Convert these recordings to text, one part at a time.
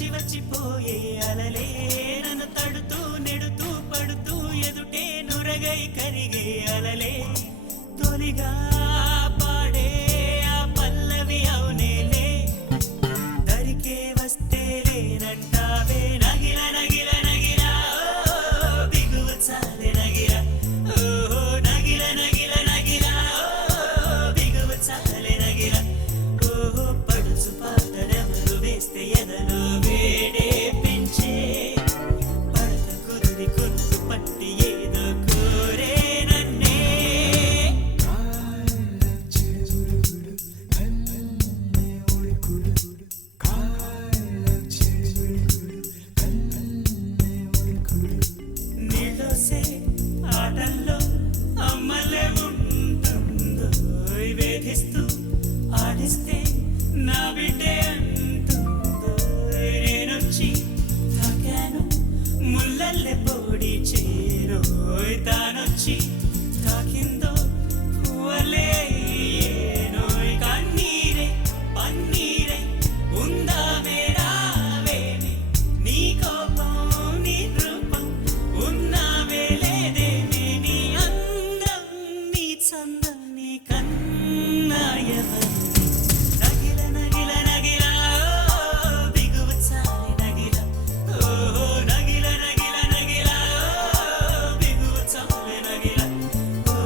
వచ్చిపోయే అలలే నన్ను తడుతూ నెడుతూ పడుతూ ఎదుటే నురగై కరిగే అలలే తొలిగా పాడే ఆ పల్లవి అవునేలే దరికే వస్తే లేనంటావే నగిల నగిల నగిల బిగువ చాలే నగిల ఓ నగిల నగిల నగిల బిగువ చాలే నగిల ఓ పడుచు పాటలెవరు వేస్తే ఎదలో వేడే పెంచే పడత కురుడి కురుకు పట్టి ఏదో కోరే నన్నే నీలోసే ఆటల్లో అమ్మలే ఉంటుందో వేధిస్తూ ఆడిస్తే నా బిడ్డే అంటుందో నేనొచ్చి తాకాను ముల్లల్లె పొడి చేరోయ్ తానొచ్చి తాకిందో పువ్వలే ఏనోయ్ కన్నీరే పన్నీరే ఉందామే రావేమి నీ కోపం నీ రూపం ఉన్నావే లేదేమి నీ అందం నీ చందం నీ కన్నాయవరు నగిల నగిల నగిల బిగువ చాలి నగిల ఓ నగిల నగిల నగిల బిగువ చాలి నగిల ఓ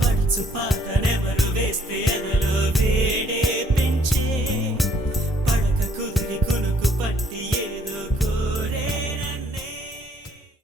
పడుచు పాట